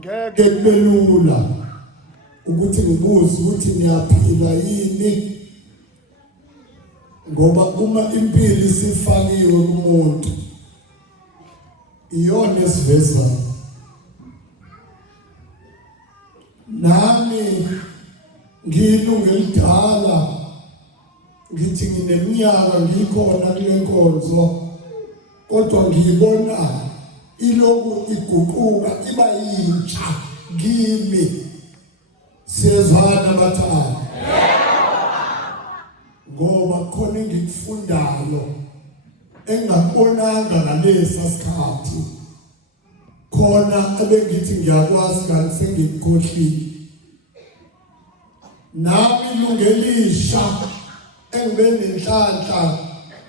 ngeke kubelula ukuthi ngibuze ukuthi niyaphila yini, ngoba uma impilo isifakiwe kumuntu iyona esiveza. Nami ngilungu elidala ngithi ngineminyaka ngikhona kule nkonzo, kodwa ngiyibona iloku iguquka iba yintsha kimi. Siyezwana bathana, ngoba khona engikufundayo engakubonanga ngalesa sikhathi, khona abengithi ngiyakwazi kanti sengikukhohlile. Nami lungelisha engibe nenhlanhla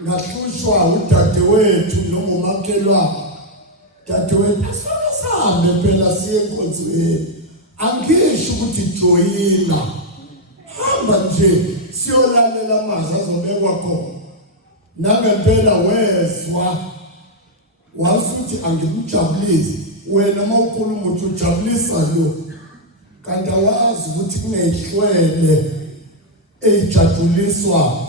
ngahlushwa udadewethu nomakelwane. Dadewethu asambe phela siye enkonzweni, angisho ukuthi joyina, hamba nje siyolalela amazwi azobekwa khona. Nangempela wezwa wasuthi angimjabulisi, wena mawukhuluma uthi ujabulisa lo, kanti awazi ukuthi kunehlwele ejabuliswa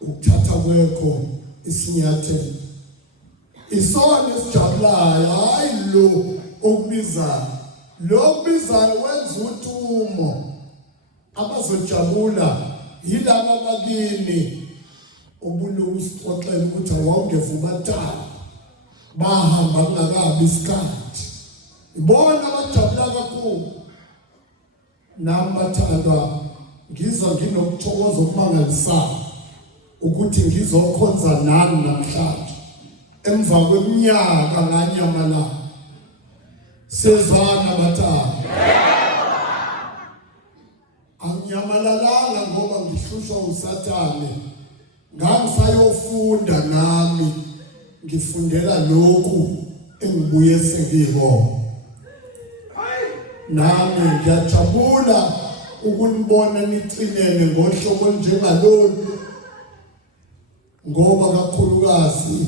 ukuthatha kwekho isinyathelo. Isona esijabulayo, hayi lo okubizayo. Lo okubizayo wenza utumo. Abazojabula yilaba bakini obuluku usixoxela ukuthi awawungevumatala, bahamba kungakabi isikhathi. Ibona abajabula kakhulu. Nami bathandwa ngizwa nginokuthokoza okumangalisayo ukuthi ngizokhonza nani namhlanje emva kweminyaka nganyamala. Sezwana bathanda, angiyamalalanga ngoba ngihlushwa usathane. Ngangisayofunda nami ngifundela lokhu engibuye sengikho. Nami ngiyajabula ukunibona nicinene ngohlobo njengalolu, ngoba kakhulukazi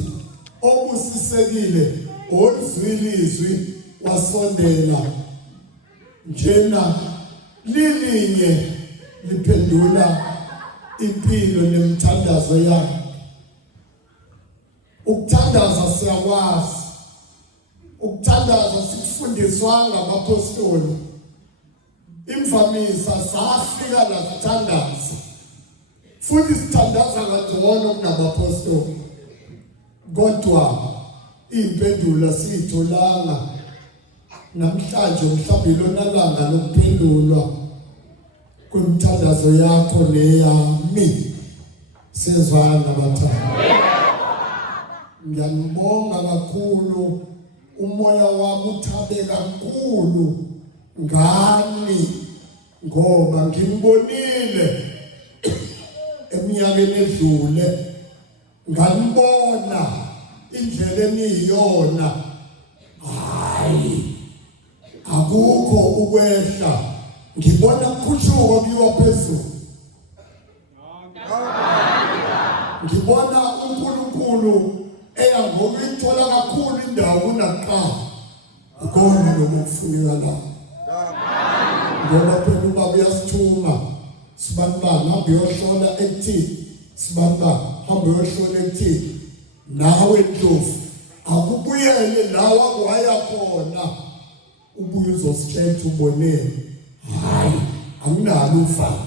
obusisekile oluzwilizwi wasondela njena lilinye liphendula impilo nemthandazo yakhe. Ukuthandaza siyakwazi, ukuthandaza sikufundiswanga abapostoli. Imvamisa safika la kuthandaza, futhi sithandaza kangcono kunabapostoli, kodwa impendulo siyitholanga namhlanje. Mhlawumbe lonalanga lokuphendulwa kwemthandazo yakho neyami. Sezwana bathanda, ngiyanibonga kakhulu. Umoya wami uthabe kakhulu ngani, ngoba ngimbonile eminyakeni edlule, nganibona indlela eniyiyona. Hayi, akukho ukwehla, ngibona kukhushuka kuyiwa phezulu. Ngibona uNkulunkulu eyangokuyithola kakhulu indawo kunakuqala. Ikona lokufuneka la, ngoba phela ubaba uyasithuma sibantu hamba uyohlola ekuthini, sibantu hamba uyohlola ekuthini. Nawe Ndlovu akubuyele lawa kwaya khona, ubuye uzositshela ubonene. Hayi, anginalo uvalo,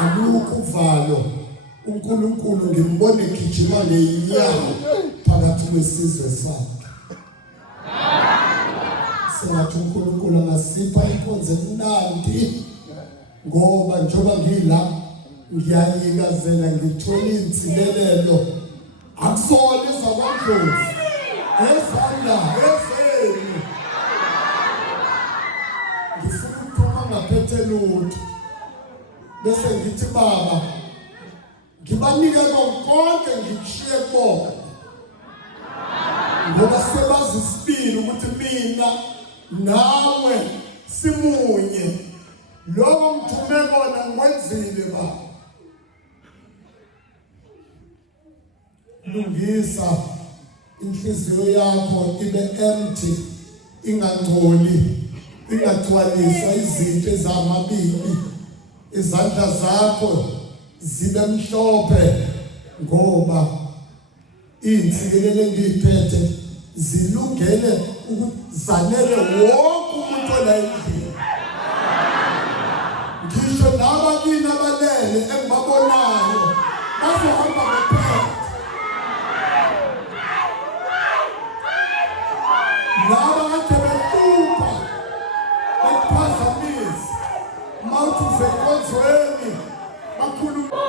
alukho uvalo. uNkulunkulu ngimbone egijima ngeenyawo phakathi kwesizwe sakhe. Singathi uNkulunkulu angasipha inkonzo emnandi, ngoba njengoba ngila ngiyayikazela ngithola insilelelo akusona ezakwaNdlovu ezandla ezenu. Ngifuna ukuphuma ngaphethe lutho bese ngithi baba ngibanike konke ngikushiye bona, ngoba sebazi isibili ukuthi mina nawe simunye. Lokho ngithume kona ngikwenzile baba. Lungisa inhliziyo yakho ibe empty ingangcoli ingathwaliswa izinto ezamabili izandla zakho zibe mhlophe ngoba insikelele engiphethe zilungele ukuzanele wonke umuntu olayendlini ngisho nabakini abalele engibabonayo bazohamba bephethe laba kade behlupha bephazamisa mawuthi usekonzweni bakhuluma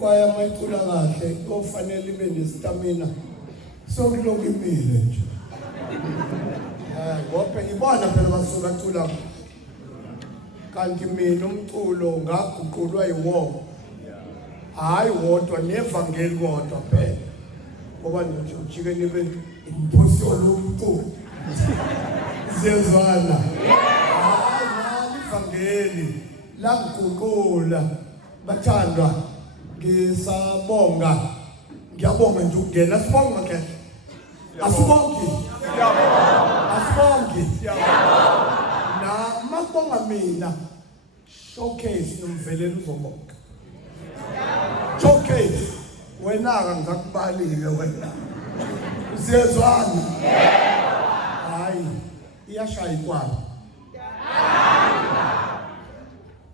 kwaya mayicula kahle ofanele ibe nestamina sokuloko imile nje ngoba ibona phela basuka acula kanti mina umculo ngaguqulwa yiwo hayi wodwa nevangeli kodwa phela ngoba nje ujike nibe imphosolo umculo siyezwana hayi ivangeli languqula bathandwa ngisabonga ngiyabonga nje ukungena sibonga ke asibongi na makubonga mina showcase nomvelelo uzobonga showcase wena ka ngizakubalile wena siyezwana hayi iyashaya ikwabo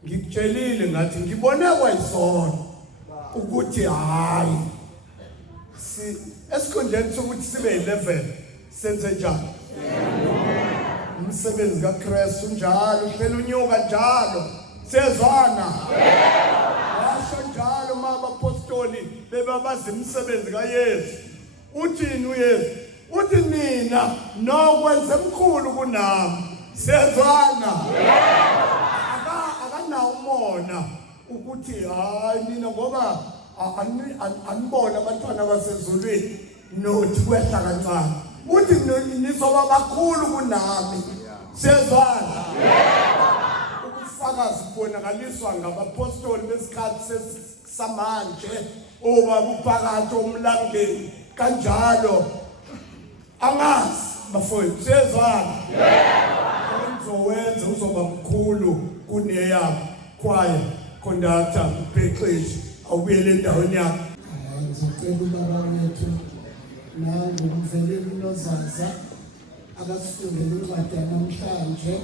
ngikutshelile ngathi ngibone kwayisona ukuthi hayi si esikhondleni sokuthi sibe 11 senze njalo umsebenzi kaKristu njalo uphela unyuka njalo sezwana washo njalo mabapostoli bebabaza umsebenzi kaYesu uthini uYesu uthi mina nokwenzemkhulu kunami siyezwana akanawo umona ukuthi hayi mina ngoba anibona abantwana basezulwini nothi kwehla kancane uthi nizoba bakhulu kunami siyezwana ubufakazi kubonakaliswa ngabapostoli besikhathi samanje obaba uphakathi omlangeni kanjalo angazi bafowethu siyezwana wenza uzoba mkhulu kuneyami kwaye conductor ubhexeshi awubuyele endaweni yakho. Ngizocela ubaba wethu nangumveleli uNozaza akasifundele incwadi namhlanje